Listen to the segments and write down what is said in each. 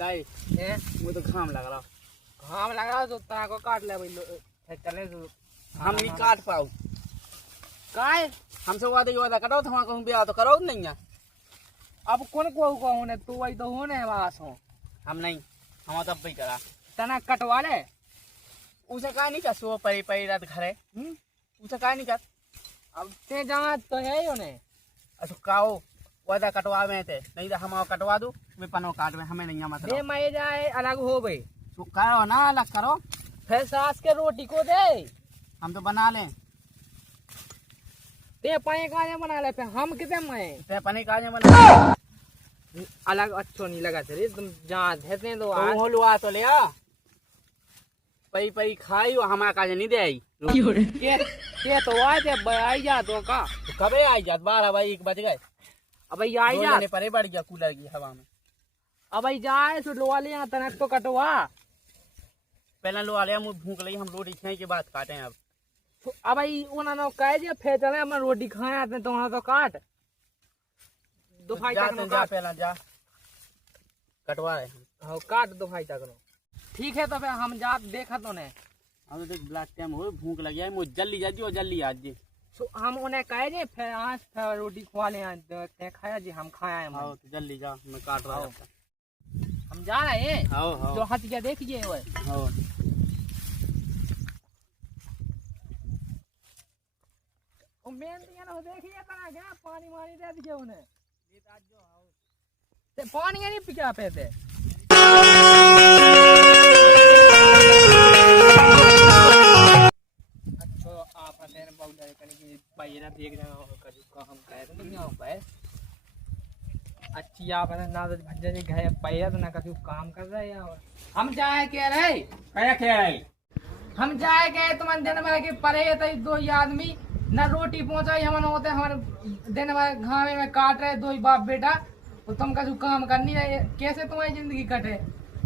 बताए वो तो घाम लग रहा तो तना को काट ले भाई चले तो हम नहीं काट पाऊ काय हमसे वादा करो तो कहूँ ब्याह तो करो नहीं है अब कौन को होने तू वही तो होने वास हो हम नहीं हम तब भी करा तना कटवा ले उसे कहा नहीं कर सो परी परी रात घर है उसे कहा नहीं कर अब ते जहाँ तो है ही उन्हें अच्छा काओ वादा कटवा में थे नहीं तो हम कटवा दो वे पनो काट में हमें नहीं मतलब दे मैं जाए अलग हो गई तो करो ना अलग करो फिर सास के रोटी को दे हम तो बना लें ते पाए काजे बना ले फिर हम कितने मैं ते पनी काजे बना अलग अच्छो नहीं लगा थे तुम जहाँ देते तो हो लुआ तो ले आ परी परी खाई और हमारा काजे नहीं दे आई के तो आए थे आई जा तो का तो कबे आई जात 12 बजे 1 बज गए अब आई जा परे बढ़ गया कूलर की हवा में अब जाए तो लोआ ले तनक तो कटवा पहले लो आले हम भूख लगी हम रोटी खाई के बाद काटे हैं अब उन्होंने कह दिया फिर चले हम रोटी खाए आते तो वहां तो काट दो भाई तक जा पहला जा कटवा रहे हाँ काट दो भाई तक ठीक है तो फिर हम जा देखा तो ने हम तो ब्लैक टाइम हो भूख लगी है मुझे जल्दी जा जी जल्दी आज जी हम उन्हें कहे जे फिर आज फिर रोटी खवा ले खाया जी हम खाया है तो जल्दी जा मैं काट रहा हूँ हम जा रहे हैं हाँ जो हाथ क्या देखिए वो देखिए क्या पानी वानी दे दीजिए उन्हें पानी नहीं पिछा पे थे अच्छी आप ना तो भज्जा जी गए पैर ना कभी काम कर रहे हैं हम जाए कह रहे क्या कह रहे हम जाए गए तुम दिन में के परे थे 2 आदमी ना रोटी पहुंचाई हमन होते हमारे दिन में घावे में काट रहे 2 बाप बेटा तो तुम कछु काम करनी है कैसे तुम्हारी जिंदगी कटे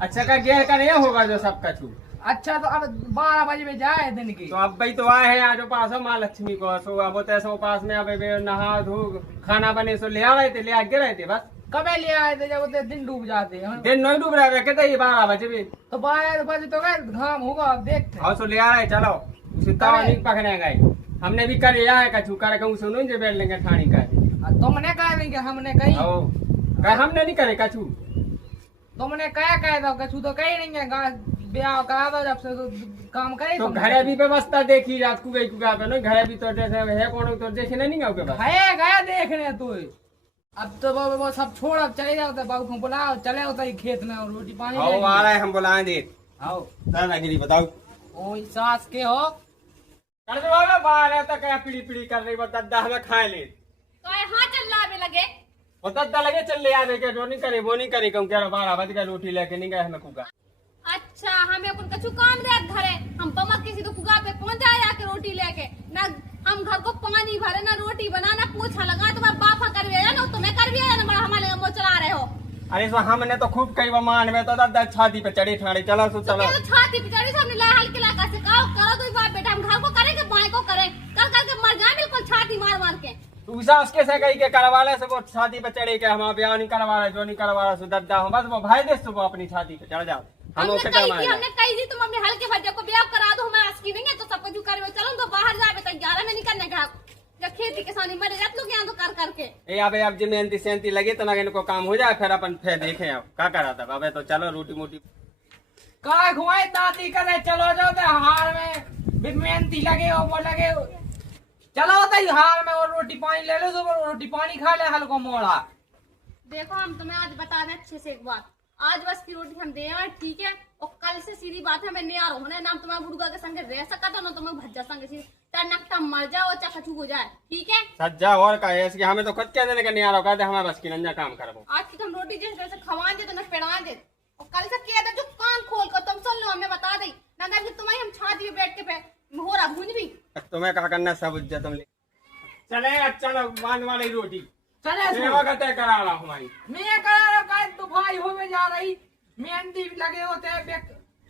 अच्छा का गेर कर होगा जो सब कछु अच्छा तो अब 12 बजे में जाए दिन की तो अब भाई तो आए हैं आज पास माँ लक्ष्मी को सो अब तैसो पास में अब नहा धो खाना बने सो ले आ रहे थे ले आगे रहे थे बस कबे ले आए थे जब दिन डूब जाते हैं दिन नहीं डूब रहा है कहते 12 बजे भी तो 12 बजे तो गए घाम होगा अब देखते हाँ सो ले आ रहे चलो उसे तवा नहीं पकड़े गए हमने भी कर लिया है कछु कर कहूँ सुनो जो बैठ लेंगे ठाणी का तुमने कहा नहीं कि हमने कही हमने नहीं करे कछु तुमने क्या कह दो कछु तो कही नहीं है ब्याह करा दो जब से तो काम करे तो घरे भी व्यवस्था देखी रात को गई कुगा पे घरे भी तो जैसे है कौन तो देखने नहीं गए बस है गया देखने तू अब तो वो सब छोड़ अब चले जाओ तो बाबू को बुलाओ चले होता ही खेत में और रोटी पानी आओ आ रहा है हम बुलाए दे आओ दादागिरी बताओ ओ सास के हो कर दो बाबा बाहर है तो क्या पीड़ी पीड़ी कर रही बता हमें खाए ले तो हां चल रहा लगे वो दद्दा लगे चल ले आने के जो नहीं करे वो नहीं करे कहूं क्या 12 बज गए रोटी लेके नहीं गए हमें कुगा अच्छा हमें अपन कछु काम रहत घरे हम पमक किसी तो कुगा पे पहुंच जाए आके रोटी लेके ना हम घर को पानी भरे ना रोटी बनाना पोछा लगा तो बापा करवे ना तुम्हें करवे ना हमारे वो चला रहे हो अरे सो हमने तो खूब कई मान में तो दद्दा छाती पे चढ़ी ठाड़ी चलो सो चलो तो छाती पे चढ़ी सबने ला हल्के लगा से करो तो बाप बेटा हम घर को करेंगे बाएं को करें कर करके मर जाए बिल्कुल छाती मार मार के तू सास के से कही के करवाले से वो छाती पे चढ़े के हमारा ब्याह नहीं करवा रहे जो नहीं करवा रहा सो दद्दा हम बस वो भाई देश तो वो अपनी छाती पे चढ़ जाओ हमने कही थी तुम अपने हल्के भज्जे को ब्याह करा दो हमारा आस्की नहीं है तो सब कुछ करे चलो तो बाहर जावे तो 11 में नहीं करने का जब खेती किसानी मरे जात लोग यहाँ तो कर करके ए अबे अब जी मेहनती सेंती लगे तो ना इनको काम हो जाए फिर अपन फिर देखें अब क्या करा था अबे तो चलो रोटी मोटी का घुमाई दादी करे चलो जाओ तो हार में मेहनती लगे और वो लगे चलो तो हार में और रोटी पानी ले लो तो रोटी पानी खा ले हल्को मोड़ा देखो हम तुम्हें आज बता दें अच्छे से एक बात आज बस की रोटी हम दे आए ठीक है और कल से सीधी बात है मैं नहीं आ रहा हूँ नाम तुम्हारा बुढ़गा के संग रह सका था ना तुम्हें भज्जा संग सीधी टनकटा मर जाओ और चकचू हो जाए ठीक है सज्जा और का है हमें तो खुद क्या देने का नहीं आ रहा कहते हमारे बस की नंजा काम करो आज की तुम रोटी जिस तरह से खवा दे तो न पेड़ा दे और कल से कह दे जो कान खोल कर तुम सुन लो हमें बता दे ना तुम्हें हम छाती पे बैठ के हो रहा भूंज भी तुम्हें क्या करना सब तुम ले चले चलो मान वाली रोटी चले करा रहा हमारी मैं करा रहा का तो भाई हो में जा रही मेहंदी लगे होते हैं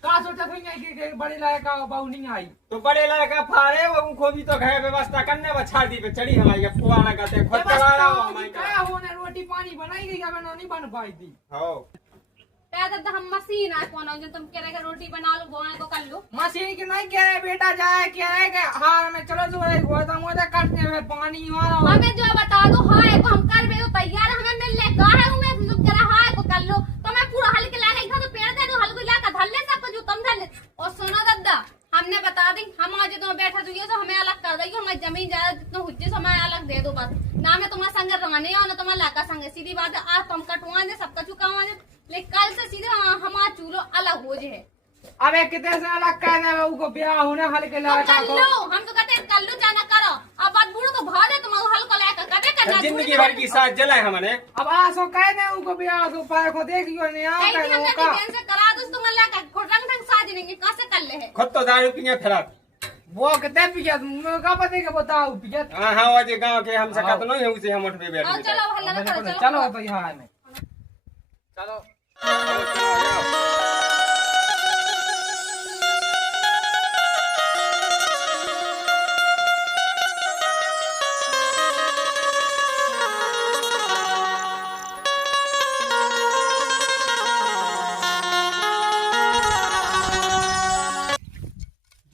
का सोचा था कि बड़े लायक का बहु नहीं आई तो बड़े लड़का फारे वो उनको भी तो घर व्यवस्था करने वो छाती पे चढ़ी हमारी पुआ लगाते खुद करा रहा हूं हमारी क्या होने रोटी पानी बनाई गई अब नहीं बन पाई थी हां दादा हम मशीन आए कौन जो तुम कह रहे कि रोटी बना लो गोए को कर लो। मशीन की नहीं कह रहे बेटा जाए कह रहे कि हाँ मैं चलो जो है गोदा मोदा काटने में पानी वाला हमें जो बता दो हाँ को हम कर बे तो तैयार है, हमें मिलने का है हमें तुम कह रहा हाँ को कर लो तो मैं पूरा हल के लाके इधर तो पेड़ दे दो हल को लाकर धर ले सब जो तुम धर ले। और सुनो दादा हमने बता दी हम आज तो बैठा दुनिया तो हमें अलग कर देगी, हमारी जमीन जायदा जितना हुज्जे से हमें अलग दे दो बस। ना मैं तुम्हारे संग रहने और ना तुम्हारे लाका संग, सीधी बात है। आज तुम कटवा दे सबका चुकावा दे, लेकिन कल से सीधे हमारा चूल्हो अलग हो जाए। अबे कितने से अलग कर दे उसको ब्याह होने हल के लाका कर लो, हम तो कहते हैं कर लो चाहे ना करो। अब बात बूढ़ो को भाव दे तुम हल को लेकर कदे करना जिंदगी भर की साथ जलाए हमने। अब आसो कह दे उसको ब्याह तो पार को देखियो नहीं आ कहीं कर हमने का डिजाइन से करा दो तुम अल्लाह का रंग ढंग साज नहीं कहां से कर ले है। खुद तो दारू पिए फिरत। वो कितने पिया मुझे का पता के बताओ पिया। हाँ आज गांव के हमसे कतनो है उसे हम उठ पे बैठ हां गए। चलो हल्ला करो चलो तो यहाँ में चलो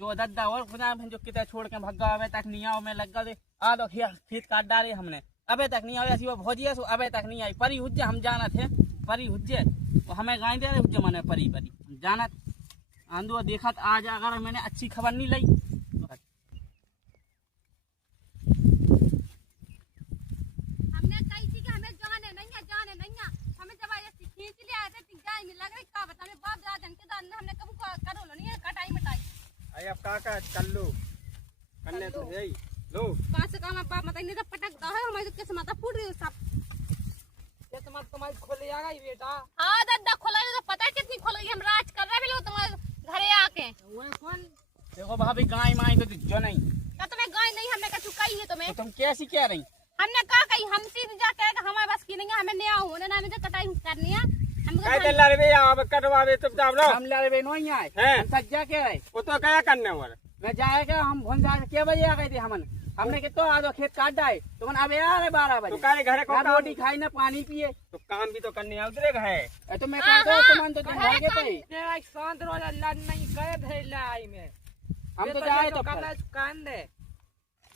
जो दद्दा और खुदा जो कितना छोड़ के भगा अबे तक नहीं आओ में लग गए आ दो खेत काट डाले हमने अबे तक नहीं आया वो भोजिए सो अबे तक नहीं आई परी हुज्जे हम जाना थे परी हुज्जे वो हमें गाय दे रहे हुज्जे माने परी परी जाना आंदो देखा आज अगर मैंने अच्छी खबर नहीं ली हमने कही थी कि हमें जाने नहीं है हमें जब ऐसे खींच लिया थे तीन जाएंगे लग रही का बता बाप दादा जन के दान हमने कब करो लो नहीं है कटाई मटाई। अरे अब काका कर लो करने तो यही लो पांच काम बाप मत नहीं तो पटक दो है हमारी किस माता फूट रही सब। ये तुम्हारी खोल आ गई बेटा। हां दादा खोला तो पता है कितनी खोल गई हम राज कर रहे लो तुम्हारे घरे आके। वो कौन देखो भाभी गाय माई तो जो नहीं क्या तुम्हें गाय नहीं हमने का चुकाई है तुम्हें तो तुम कैसी कह रही हमने कहा कहीं हम सीधे जा कह हमारे बस की नहीं है हमें नया होने ना हमें कटाई करनी है हम कह दे लड़वे अब कटवावे चुपचाप लो। हम लड़वे नहीं आए हैं? हम सज्जा कह रहे वो तो क्या करने वाला मैं जाएगा हम भुन जा के बजे आ गए थे हमने कितो आ दो खेत काट डाले तो अब आ रहे 12 तो बजे काहे घरे को ना काम रोटी खाई ना पानी पिए तो काम भी तो करने उतरेगा है। तो मैं कहता हूँ तुम तो तुम भागे पे तेरा एक शांत रोजा लड़ नहीं गए थे लाई में हम तो जाए तो करना कान दे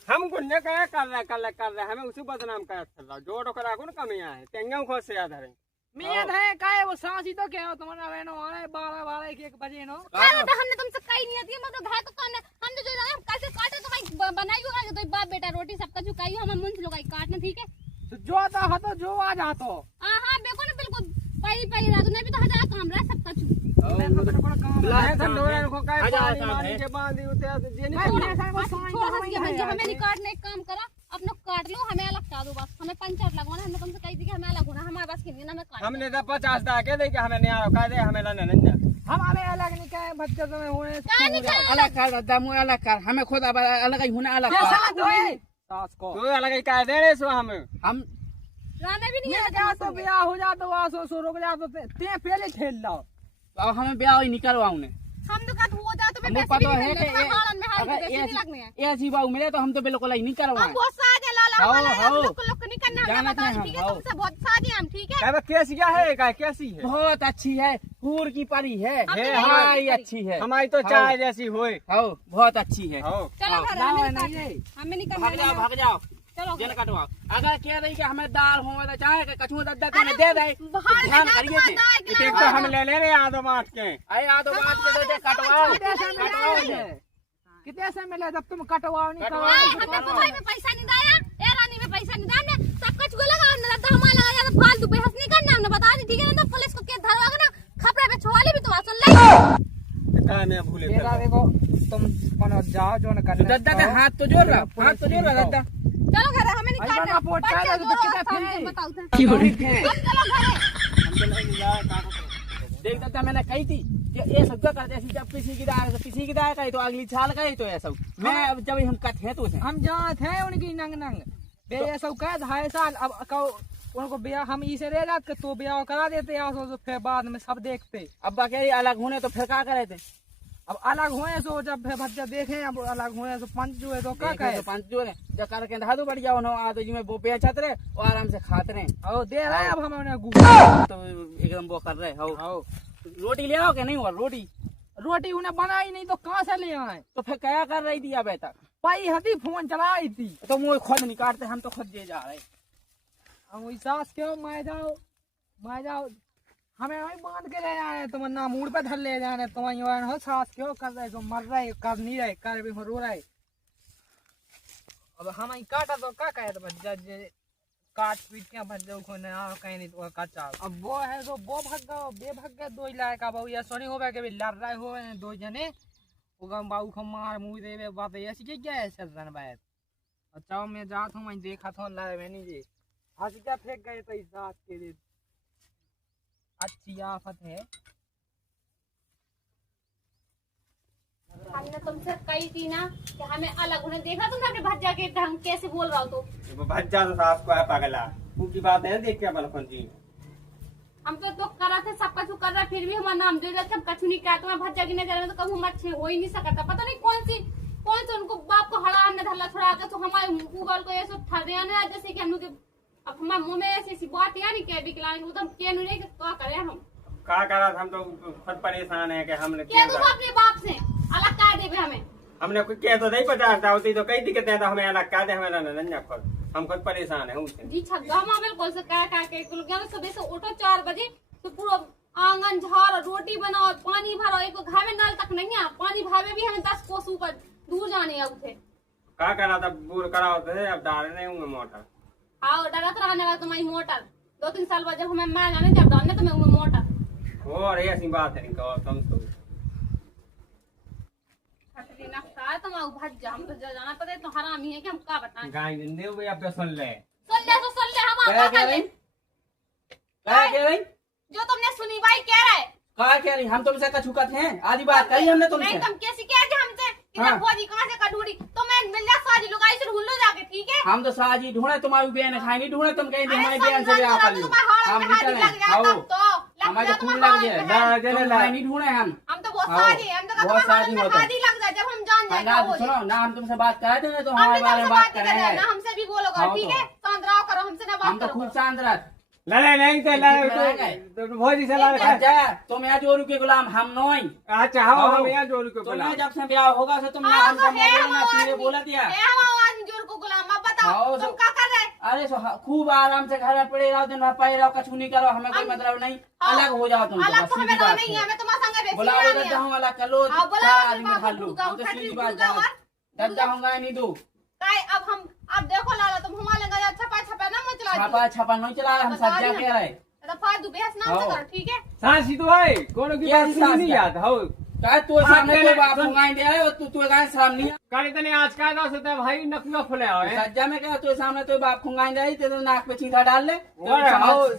हम गुन्ने क्या कर रहे हमें उसी बदनाम कर रहा जो डोकरा को ना कमी है तेंगे खोज से याद है मेद है काहे वो सांसी तो क्या हो तुम्हारा बहनो आए 12 1 बजे नो अरे तो हमने तुमसे कही नहीं थी मतलब घर को करना हम जो हम कैसे काटे तो भाई बनाई होगा तो बाप बेटा रोटी सबका चुकाई हम मुंह लोग काटना ठीक है तो जो आता हो तो जो आ जातो हां हां बिल्कुल बिल्कुल पई रात ने भी तो हजार काम रहा सबका चु हमें नहीं काटने एक काम करा अपना काट लो हमें अलग काट दो बस हमें पंचायत लगवाना हमने तुमसे कही थी कि हमें अलग होना हमारे पास कितनी ना हमें काट हमने तो 50 दा के दे के हमें नहीं आ कह दे हमें लाने नहीं हमारे अलग नहीं कहे बच्चे तुम्हें होने क्या नहीं कर अलग कर दमु अलग कर हमें खुद अब अलग ही होना अलग कैसा कर तो है सास को तू अलग ही कह दे रे सो हम राने भी नहीं ये है क्या तो ब्याह हो जा तो वासो सो रुक जा तो ते पहले ठेल लाओ अब हमें ब्याह ही निकलवाऊ ने हम तो कहते हो जा तो हमें पैसे पता भी है नहीं कि मिलने हाल में हाल अगर पैसे नहीं लगने हैं ऐसी बात मिले तो हम तो बिल्कुल ही नहीं हम करवाएं बहुत सादे लाला हाओ, वाला हम हाओ। लोग नहीं करना हम जानते बता हैं ठीक है हम, तुमसे बहुत सादे हम ठीक है कह कैसी क्या है क्या कैसी है बहुत अच्छी है पूर की परी है हम तो हमारी नहीं अच्छी है हमारी तो चाय जैसी होए हो बहुत अच्छी है हो चलो घर ना, हमें नहीं, नहीं नहीं। हमें नहीं भाग जाओ करना भाग जाओ चलो जन कटवाओ अगर कह रही कि हमें दाल हो तो चाहे कछुआ दद्दा तो हमें दे दे बाहर ध्यान लगा करिए थे दाल एक तो हम ले ले रे आदो माट के अरे आ तो बात के दे कटवाओ कटवाओ कितने से मिले जब तुम कटवाओ नहीं हमने करवाओ भाई में पैसा नहीं दाया ए रानी में पैसा नहीं दाया सब कुछ को लगा हमने तो हमारा लगा तो फालतू पैसा नहीं करना हमने बता दी ठीक है ना पुलिस को के धरवाओगे ना खपड़े पे छोवाली भी तो सुन ले कहा मैं भूले तेरा देखो तुम कौन जाओ जो न करना दद्दा के हाथ तो जोड़ रहा हाथ तो जोड़ रहा दद्दा चलो घर हमें नहीं अरे करना ना पोट चाहे तो कितना थे बताओ क्यों चलो घरे देख दद्दा मैंने कही थी कि ये सब करते ऐसी जब किसी की दाय कही तो अगली साल कही तो ऐसा मैं अब जब हम कथे तो हम जहाँ थे उनकी नंग नंग बे ये सब कह 2.5 साल अब कहो उनको ब्याह हम इसे रह जाते तो ब्याह करा देते आसो तो फिर बाद में सब देखते अब्बा कह रही अलग होने तो फिर क्या करे थे अब अलग हुए सो जब भज्जा देखे अब अलग हुए सो पंच जो है तो का कहे पंच जो है जो करके धादू बढ़िया होना आ तो जी में वो बेचत रहे और आराम से खाते रहे ओ दे रहा है अब हमें तो एकदम वो कर रहे हो रोटी ले आओ क्या नहीं हुआ रोटी रोटी उन्हें बनाई नहीं तो कहाँ से ले आए तो फिर क्या कर रही थी अबे तक पाई हती फोन चलाई थी तो मुझे खुद नहीं काटते हम तो खुद दे जा रहे हम वही सास क्यों माय जाओ हमें वही बांध के ले जाए तुम ना मूड पे धर ले जाने तुम हो सास क्यों कर रहे तो मर रहे कर नहीं रहे कर भी रो रहे अब हम काटा तो क्या कहे तो भज्जा काट पीट के भज्जा को ना कहीं नहीं तो कच्चा अब वो है तो वो भाग गए दो लायक अब ये सोनी होवे के भी लड़ रहे हो दो जने उगम बाबू को मार मुंह देवे बात ऐसी के क्या है सर बात अच्छा मैं जात हूं मैं देखा था लाए मैंने जी आज क्या फेंक गए तो इस रात के लिए अच्छी आफत है हमने तुमसे कही थी ना कि हमें अलग होने देखा तुमने अपने भज्जा के हम कैसे बोल रहा हो तो भज्जा तो सास को है पगला की बात है देख क्या बलखन जी हम तो कर रहे थे सब कछु कर रहा फिर भी हमारा नाम जो हम कछु नहीं किया तुम्हें भज्जा की नजर में तो कभी हम अच्छे हो ही नहीं सकता पता नहीं कौन से उनको बाप को हड़ा हमने धल्ला छुड़ा के तो हमारे ऊपर को ऐसे ठर दिया जैसे कि हम लोग अब हमारे मुंह में ऐसी बात या नहीं कह दिखलाएंगे वो तो हम क्या नहीं क्या करें हम क्या करा हम तो खुद परेशान है कि हमने क्या तुम अपने बाप से अलग कर दे हमें हमने कुछ कह तो नहीं पचास होती तो कई दिक्कतें हैं तो हमें अलग कर दे हमें नन्या खुद हम खुद परेशान है उनसे जी छग्गा हम बिल्कुल से कह के सुबह से उठो 4 बजे तो पूरा आंगन झाड़ रोटी बनाओ पानी भरो एक घर में नल तक नहीं है पानी भरे भी हमें 10 कोस ऊपर दूर जाने अब थे क्या करा था बूढ़ करा होते अब डाल नहीं होंगे मोटर हाँ डरत रहने वाला तुम्हारी मोटर 2-3 साल बाद जब हमें मैं जाने जब डालने तुम्हें मोटर और ऐसी बात है कहो तुम तो हम तो जाना पड़े तो हरामी है कि हम क्या बताएं गाय जिंदे भाई अब सुन ले हम क्या कह रही क्या कह रही जो तुमने सुनी भाई कह रहा है क्या कह रही हम तुमसे कछु कहते हैं आधी बात कही हमने तुमसे नहीं तुम कैसी कह रहे हमसे इधर भोजी कहां से कटोरी तो मैं मिल जा साजी लुगाई से ढूंढ लो जाके ठीक है हम तो साजी ढूंढे तुम्हारी बहन खाई नहीं ढूंढे तुम कहीं हमारी बहन से ब्याह कर लो हम निकले आओ हमारे खून लग गया नहीं ढूंढे हम तो बहुत साजी हम तो बहुत साजी होता शादी लग जाए जब हम जान जाए ना सुनो ना हम तुमसे बात कर रहे थे तो हमारे बारे में बात कर रहे हैं ना हमसे भी बोलोगे ठीक है शांत करो हमसे ना हम बात तो खूब करो शांत रह लड़ाई नहीं थे लड़ाई भोजी से लड़ अच्छा तुम यहाँ जोरू के गुलाम हम नोई अच्छा हम यहाँ जोरू के तुम्हें जब से ब्याह होगा तो तुमने हमसे बोला सीधे बोला दिया को गुलाम अब बताओ तुम क्या कर रहे अरे खूब आराम से घर में पड़े रहो दिन भर पड़े रहो कछु नहीं करो हमें कोई मतलब नहीं अलग हो जाओ तुम अलग तो हमें नहीं है मैं तुम्हारे संग बेसी बुलाओ दद्दा हूँ अलग कर लो आदमी खा लो गाँव तो सीधी खटरी बात जाओ दद्दा होगा नहीं दो अब हम अब देखो लाला तुम हमारे लगा छपा ना मत चला छापा छापा नहीं चला हम सज्जा कह रहे तो फालतू बहस ना करो ठीक है सांसी तो है कोनो की बात नहीं याद हो क्या तू सामने कोई बाप गाय दे रहे हो तू गाय शर्म नहीं करे तने आज का दस होता है भाई नकुआ खुले आओ सज्जा में क्या तू सामने तो बाप खुंगाई दे रही तो नाक पे चींटा डाल ले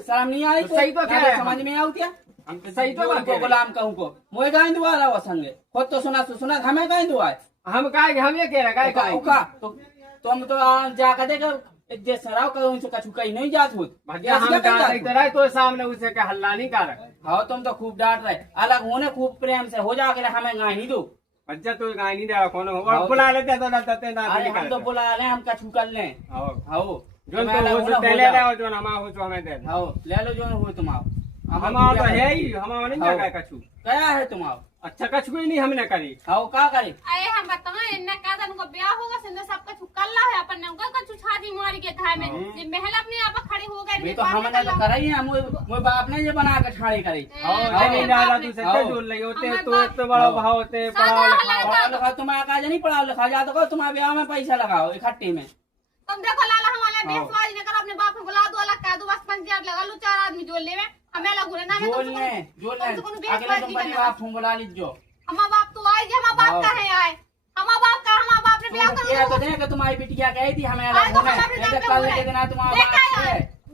शर्म नहीं आई सही तो कह रहे समझ में आऊ क्या हम तो सही तो को गुलाम कहूँ को मोए गाय दुआ रहा वो संगे खुद तो सुना हमें गाय दुआ हम काय हम ये कह रहे का तो तुम तो जाकर देखो जे सराव करो उनसे कछु कहीं नहीं जात होत भैया हम डांट रहे तो सामने उसे का हल्ला नहीं कर रहे हाँ तुम तो खूब डांट रहे अलग होने खूब प्रेम से हो जाकर हमें गाय नहीं दो अच्छा तो गाय नहीं दे कौन और बुला लेते तो डरते ना हम तो बुला ले हम कछु कर ले आओ जो तो पहले ले जो हम हो जो हमें दे आओ ले लो जो हो तुम आओ हमारा तो है ही हमारा नहीं लगा कछु क्या है तुम आओ अच्छा कछु ही नहीं हमने करी आओ क्या करे अरे हम बताओ इनने कहा था उनको ब्याह होगा सिंधु सब कुछ कल्ला है अपन ने उनका कुछ छाती मारी के था में ये महल अपने आप खड़े हो गए तो हमने तो करा ही है मोए बाप ने ये बना के ठाड़ी करी और नहीं डाला तू सच्चे जोड़ ले होते तो बड़ा भाव होते पढ़ाओ लिखा तुम्हारा काज नहीं पढ़ाओ लिखा जा तो तुम्हारे ब्याह में पैसा लगाओ इकट्ठी में तुम देखो लाला हमारे बेसवाजी ने करो अपने बाप को बुला दो अलग कह दो बस 5000 लगा लो 4 आदमी जोड़ ले हमें अलग होने ना जोड़ ले अगले तुम बड़ी बाप फोन बुला लीजिए हमारा बाप तो आए हमारा बाप का है आए हमारा बाप ने ब्याह किया तो देख तुम्हारी बिटिया कही थी हमें अलग होना है कल के दिन तुम्हारा बाप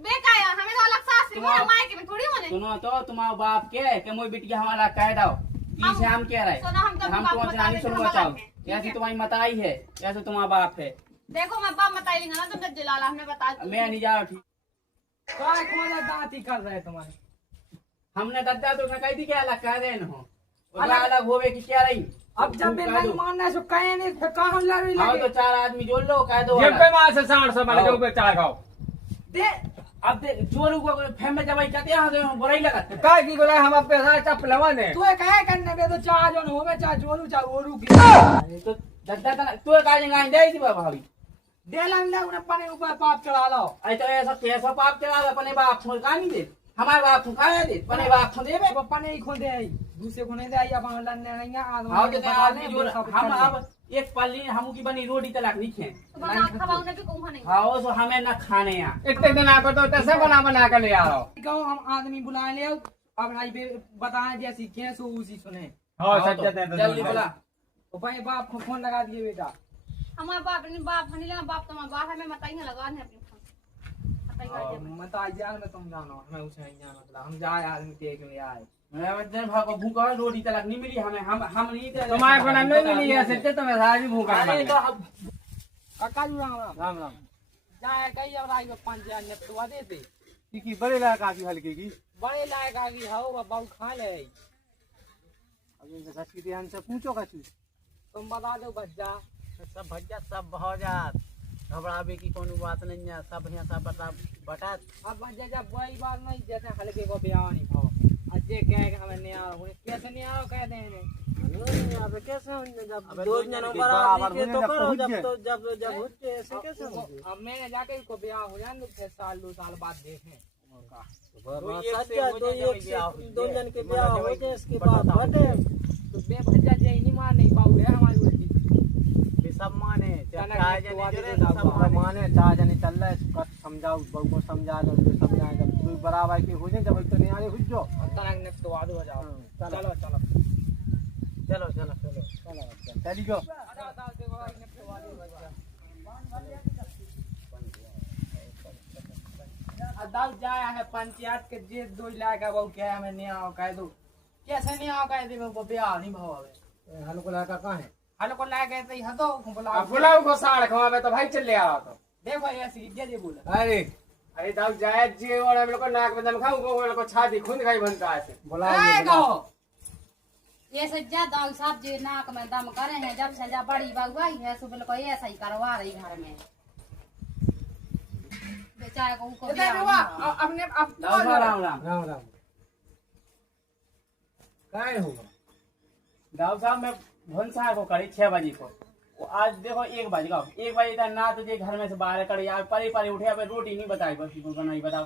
बेकाया हमें तो अलग सास है माई के में थोड़ी होने सुनो तो तुम्हारा बाप के मोई बिटिया हमारा कह दो इसे हम कह रहे हम तुम्हारे नहीं सुनना चाहो ऐसी तुम्हारी मताई है ऐसे तुम्हारा बाप है देखो मैं बाप बताई लेंगे ना तुम जलाला हमने बता मैं नहीं जा रहा ठीक काय कौन दांती कर रहे तुम्हारे हमने दद्दा तो कही थी क्या अलग कह रहे हो अलग होवे की क्या रही। अब जब भी नहीं मानना है तो कहे नहीं फिर कहाँ लड़ी हाँ तो 4 आदमी जोड़ लो कह दो जेब पे मार से 700 मार जो पे 4 खाओ दे। अब देख चोरू को फेम में जब कहते हैं तो बुराई लगाते का की बोला हम अब पैसा चपलवा ने तू कहे करने पे तो चार जन होवे चाहे जोरू चाहे ओरू की तो दद्दा तू का जंगा दे दी भाभी दे लंग उन्हें अपने ऊपर पाप चढ़ा लो। आई तो ऐसा कैसा पाप चला अपने बाप को का नहीं दे हमारे बाप को खाया दे अपने बाप को देवे अपने ही खोदे आई दूसरे को नहीं दे आई अपन लड़ने नहीं हां आदमी तो आदमी जो हम अब एक पल्ली हमू की बनी रोटी तलाक नहीं खे तो बना खवाऊंगा भी कहूंगा नहीं। हां सो हमें न खाने यहां इतने दिन आको तो कैसे बना के ले आओ कहो हम आदमी बुला ले अब भाई बताएं जैसी कैसे उसी सुने। हां सच्चा है जल्दी बोला तो भाई बाप को फोन लगा दिए बेटा हमारे बाप नहीं लगा बाप तो बाप है मैं बताइए लगा नहीं अपने फोन बताइए मत आ जान में तुम जानो हमें उसे नहीं जाना मतलब हम जाए आदमी के लिए आए मैं दिन भर को भूखा है रोटी तलाक नहीं मिली हमें हम नहीं दे तुम्हारे को नहीं मिली है सच्चे तो मैं सारी भूखा अरे तो अब काका जी राम राम राम राम जाए कई अब आई 5000 निपटवा देते की बड़े लायक आकी हल्की की बड़े लायक आ गई हाउ बाबू खा ले अभी तो सच्ची ध्यान से पूछो का चीज तुम बता दो बच्चा सब भज्जा सब हो जात घबरावे की कोनो बात नहीं है सब यहाँ सब बटा अब बच्चा जब वही बात नहीं जैसे हल्के को ब्याह नहीं भाव अजय कहे कि हमें नहीं आ रहा कैसे नहीं आ रहा कह देने अब कैसे होने जब दो जनों बराबर के तो करो जब होते ऐसे कैसे होंगे अब मैंने जाके इसको ब्याह हो जाए फिर साल 2 साल बाद देखें दो जन के ब्याह हो जाए इसके बाद बटे तो बे भज्जा जे नहीं मार नहीं पाऊ है हमारी उल्टी सब माने चाहे जने सब माने चाहे जने चल रहा है समझाओ बहू को समझा दो समझाए जब कोई बराबर की हो जाए जब तो नहीं आ रही हुज जो तनक ने तो आदो हो जाओ चलो चलो चलो चलो चलो चलो चली गो अदाल जाया है पंचायत के जे 2 लाख अब क्या हमें नहीं आओ कह दो कैसे नहीं आओ कह दे वो ब्याह नहीं भावे हलो को लड़का कहां है हलो को ला गए तो हदो अब बुलाओ को साड़ खवावे तो भाई चल ले आओ तो देखो ऐसी जे बोला अरे दाऊ जाए जे और हम लोग को नाक में दम खाऊ को को छाती खून खाई बनता है बुलाओ ये सज्जा दाऊ साहब जो नाक में दम करे हैं जब से जब बड़ी बहू आई है सुबह को ऐसा ही करवा रही घर में बेचारे को उनको अपने अब राम राम राम काय होगा दाऊ साहब मैं भनसा को करी 6 बजे को वो आज देखो 1 बज गया 1 बजे तक ना तो जे घर में से बाहर करे यार परे उठे अब रोटी नहीं बताई बस को बनाई बताओ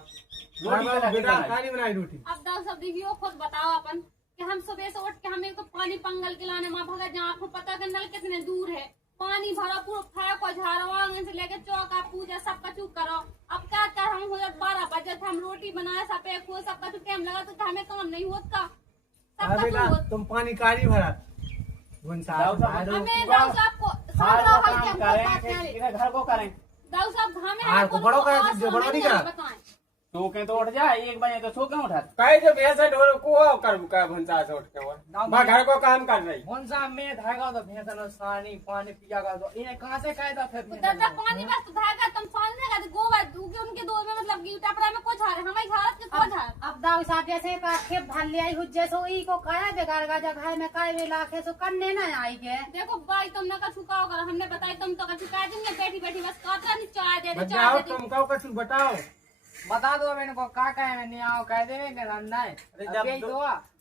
रोटी बेटा काली बनाई रोटी अब दाऊ सब देखियो खुद बताओ अपन कि हम सुबह से उठ के हमें तो पानी पंगल के लाने वहाँ भगा जहाँ आपको पता है नल कितने दूर है पानी भरा पूरा फेंक को झाड़ो आंगन से लेके चौका पूजा सब कछु करो अब क्या कर हम हो 12 बजे थे हम रोटी बनाए सब एक हो सब कछु टाइम लगा तो हमें काम नहीं होता सब कछु होता तुम पानी काली भरा हमें दाऊ साहब को सारा घर को करें दाऊ साहब हमें आपको बड़ो करे जो बड़ो नहीं करा बताएं सो के तो उठ जाए 1 बजे तो सो के उठा कहे जो भैंसा ढोर को कर का भंसा से उठ के वो मैं घर को काम कर रही कौन सा में धागा तो भैंसा न सानी पानी पिया का तो इन्हें कहां से कहे था फिर दादा पानी बस धागा तुम पानी देगा तो गोबर दूके उनके दो में मतलब कि टपरा में को झाड़ हमारी झाड़ के को झाड़ अब दाऊ साहब जैसे का खेप भर ले आई हुज जैसो ई को कहे बेकार का जगह में काय वे लाखे सो करने ना आई के देखो भाई तुमने का छुकाओ कर हमने बताई तुम तो का छुका देंगे बैठी बैठी बस कातरा नहीं चाय दे दे बताओ चाय दे तुम कहो कछु बताओ बता दो मैंने को का कहे मैं नहीं आओ कह देवे के धंधा है जब अभी तो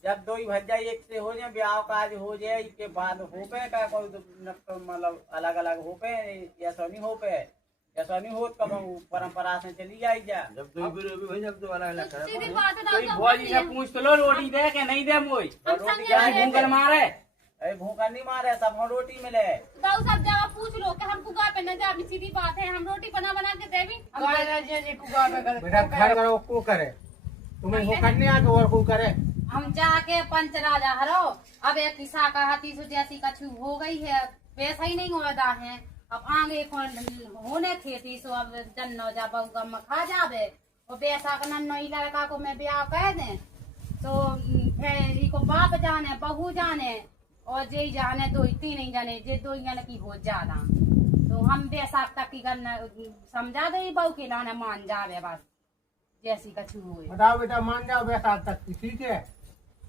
जब 2 ही भज्जा एक से हो जाए ब्याह काज हो जाए इसके बाद हो पे का कोई मतलब अलग अलग हो पे ऐसा नहीं हो पे ऐसा नहीं हो कब परंपरा से चली जाए जा जब 2 भी हो जब तो अलग अलग सीधी बात है कोई दाऊ भौजी से पूछ तो लो रोटी दे के नहीं दे मोई रोटी क्या भूखल मारे अरे भूखल नहीं मारे सब हम रोटी मिले दाऊ साहब जब पूछ लो कि हमको गा पे न जा सीधी बात है हम रोटी बना बना के देवी गाय जे कुगा पे कर बेटा घर करो को करे तुम्हें वो करने आ और को करे हम जाके पंच राजा हरो अब एक किसा का हाथी सो जैसी कछु हो गई है वैसा ही नहीं होदा है अब आगे होने थे थी सो अब जन्नो जा बहु गम खा जावे और वैसा का नन्नो ही लड़का को मैं ब्याह कह दे तो फिर इको बाप जाने बहू जाने और जे जाने 2-3 नहीं जाने जे 2 जाने की हो जाना तो हम बैसाख तक की करना समझा दे बहू के लाने मान जावे बस जैसी कछु हुए बताओ बेटा मान जाओ वैसा तक ठीक है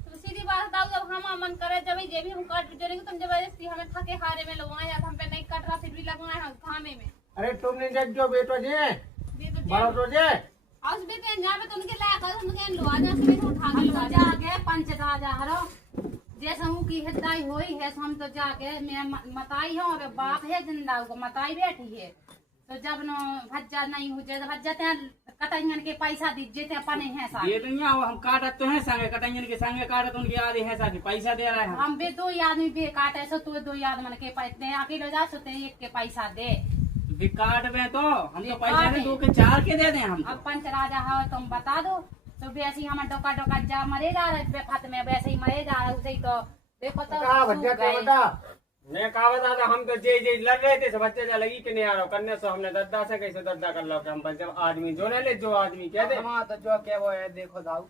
तो सीधी बात बताओ, जब हम मन करे जब ये भी हम काट जोड़ेंगे, तुम जबरदस्ती हमें थके हारे में लगवाए, या हम पे नहीं कट रहा फिर भी लगवाए हम खामे में। अरे तुमने जब जो बेटो जे दे तो बड़ो तो जे हाउस में के जहां पे तुमके लायक है, तुमके लोआ जा से उठा हम के तो लगा जा। जाके पंच राजा हरो जैसे हूँ की हिदाई होई है, तो हम तो जाके मैं मताई हूँ, अब बाप है जिंदा को मताई बैठी है, तो जब न भज्जा नहीं हो जाए, भज्जा ते कटंगन के पैसा दीजिए थे अपने हैं साथ। ये दुनिया हो, हम काटत तो हैं संगे, कटंगन के संगे काटत, उनके आ रहे हैं साथ पैसा दे रहे हैं। हम भी दो आदमी भी काटे सो, तू दो आदमी के पैसे अकेले जा सो एक के पैसा दे। भी काट में तो हम तो पैसा काटे। दे, 2 के 4 के दे दें हम अब तो। पंच राजा हो तुम बता दो, तो वैसे ही हम डोका डोका जा मरे जा रहे बेफत में, वैसे ही मरे जा रहे, उसे ही तो देखो तो कहा भज्जा सूख क्या गए। बता। मैं कहा बता था, हम तो जे जे लड़ रहे थे, सब बच्चे जा लगी कि नहीं आ रहा करने से, हमने दद्दा से कैसे दद्दा कर लो, हम जब आदमी जो ले जो आदमी कह दे। हमारा तो जो क्या वो है, देखो दाऊ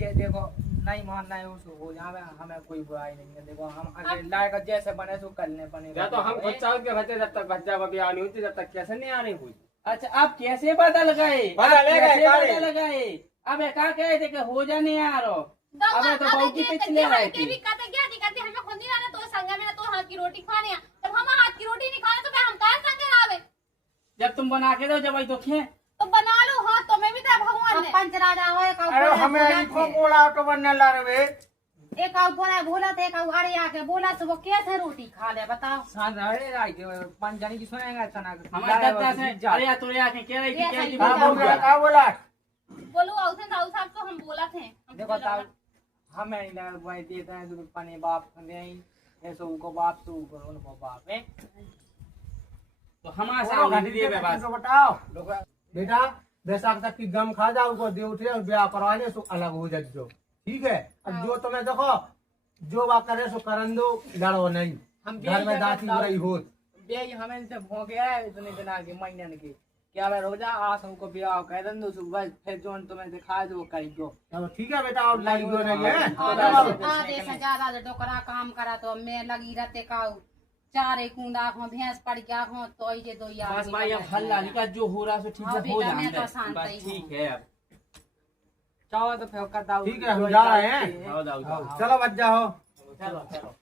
के देखो नहीं मानना है उसको हो जावे, हमें कोई बुराई नहीं है। देखो हम अगर लायक जैसे बने सो करने बने। या तो हम खुद चाह के बच्चे जब तक बच्चा बबी आनी होती, जब तक कैसे नहीं आनी हुई। अच्छा आप कैसे पता लगाए, पता आप लगा, कैसे कारे। पता लगाए? अबे क्या कहे थे कि हो जाने यार, अबे तो बहुत ही पिछले रहे थे। भी कहते क्या नहीं कहते, हमें खुद नहीं आना तो संग में तो हाथ की रोटी खाने हैं। जब हम हाथ की रोटी नहीं खाने तो फिर हम कहाँ संग आवे? जब तुम बना के दो जब तो खे तो बना लो, हाथ तो मैं भी था भगवान अब ने। पंच राजा हो अरे हमें इनको बोला तो बनने ला रहे। एक आउ बोला बोला थे, एक आउ अरे आके बोला तो वो कैसे रोटी खा ले बताओ। साथ रहे राय के पंच जानी की सुनेगा तना हमारे दद्दा से अरे तो आके कह रही थी ये क्या सही जी बात हाँ, बोल क्या बोला? बोलो औसन दाऊ साहब तो हम बोला थे। हम देखो बोला ताऊ हमें नहीं लगा भाई देते हैं तो पानी बाप नहीं ऐसे उनको बाप तो उनको बाप है। तो हमारे बोलो, सामने घंटी दिए के बस। तो बताओ लोग बेटा, बैसाख तक की गम खा जाओ, उनको दे उठे और ब्याह करवाने सो अलग हो जाए जो, ठीक है। अब जो तुम्हें देखो जो बात करे सो करन दो, लड़ो नहीं। हम घर में दाती बुराई होत। बे हमें से भोग गया है इतने दिना के महीने के क्या मैं रोजा आस हमको ब्याह कह दन दो सुबह फिर जो तुम्हें दिखा दो करी दो। अब ठीक है बेटा, और लाई दो नहीं है। आधे से ज्यादा जो डोकरा काम करा तो मैं लगी रहते का चारे कूंदा हो भैंस पड़ गया हो तो ये दो यार बस भाई अब हल्ला निकाल, जो हो रहा सो ठीक हाँ है, हो बेटा, मैं जाए तो शांत ही बस हूँ। ठीक है। अब चाहो तो फिर का दाऊ ठीक है, हम जा रहे हैं। आओ, आओ, आओ। चलो बच जाओ। चलो चलो।